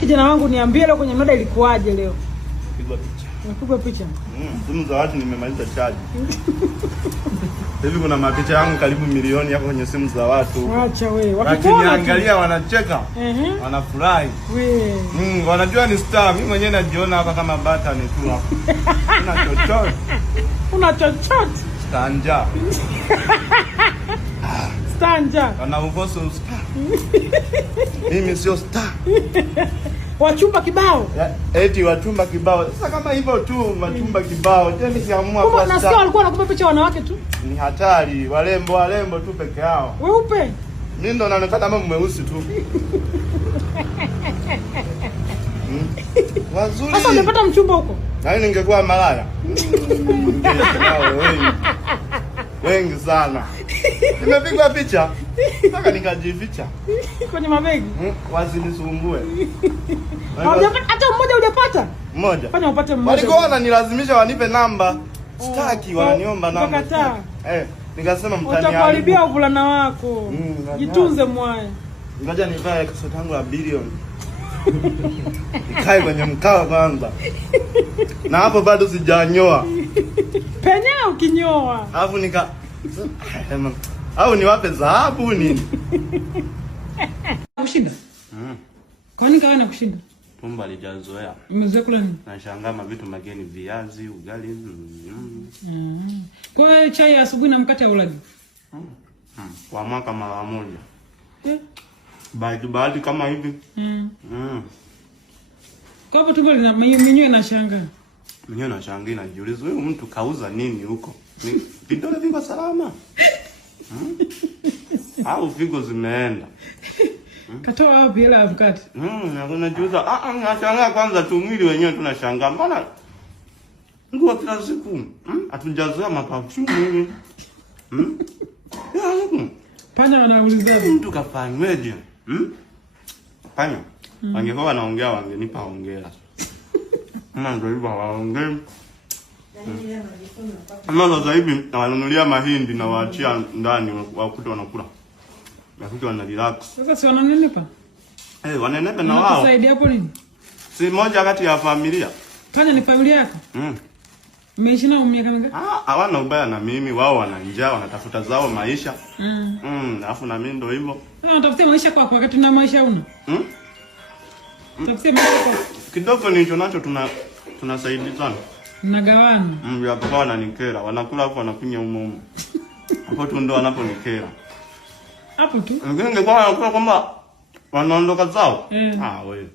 Kijana wangu niambie leo kwenye mada ilikuwaje leo? Pigwa picha. Unapigwa picha? Simu za watu nimemaliza charge. Hivi kuna mapicha yangu karibu milioni yako kwenye simu za watu. Acha wewe. Wakiniangalia wanacheka. Wanafurahi. Wewe. Wanajua ni star. Mimi mwenyewe najiona hapa kama bata ni tu hapa. Una chochote. Una chochote. Stanja. Stanja. Ana uvoso star. Mimi sio star. Wachumba kibao. Eti wachumba kibao. Sasa kama hivyo tu wachumba kibao. Je, nikiamua kwa star. Nasikia walikuwa wanakupa picha wanawake tu. Ni hatari, walembo tu peke yao. Weupe. Mimi ndo naonekana kama mweusi tu. Wazuri. Sasa umepata mchumba huko? Na mimi ningekuwa malaya. Wengi sana. Nimepigwa picha. Mpaka nikajificha. Kwenye mabegi. Wasinisumbue. Hata mmoja hujapata? Mmoja. Fanya upate mmoja. Walikuwa wananilazimisha wanipe namba. Sitaki, wananiomba namba. Nikasema mtani utakuharibia uvulana wako. Jitunze mwaya. Ngoja nivae kaso tangu la bilioni. Nikae kwenye mkao kwanza. Na hapo bado sijanyoa. Penye ukinyoa. Alafu au niwape dhahabu nini? Kushinda? Kwani kawa na kushinda? Tumbo alijazoea. Umezoea kula nini? Nashangaa vitu mageni, viazi, ugali. Kwa hiyo chai asubuhi na mkate ulagi? Kwa mwaka mara moja. Baadhi kama hivi. Kwa hivyo tumbo lina mwenyewe nashangaa. Mwenyewe nashangaa najiuliza huyu mtu kauza nini huko? Vidole viko salama? Au figo zimeenda? Katoa wapi hela ya mkate? Najiuliza nashangaa kwanza tu mwili wenyewe tunashangaa. Mbona nguo kila siku? Hatujazoea mapafu hivi. Panya wanauliza mtu kafanyweje? Panya. Wangekuwa wanaongea wangenipa hongera. Ndio hivyo waongee. Sasa hivi wananunulia mahindi na waachia ndani wakuta wanakula. Nakuta wana relax. Sasa si wananenepa? Wananenepa na wao. Unasaidia hapo nini? Si moja kati ya familia. Panya ni familia yako? Umeishi nao miaka mingapi? Hawana ubaya na mimi, wao wana njaa, wanatafuta zao maisha. Alafu na mimi ndio hivyo. Unatafutia maisha kwa wakati na maisha una? Tafutia maisha kwa kidogo nilicho nacho tunasaidiana. Nagawana. Hapo kwa wananikera, wanakula hapo wanakunya umo. Hapo tu ndo wanaponikera. Hapo tu. Ngenge kwa wanakula kwamba wanaondoka zao. Wewe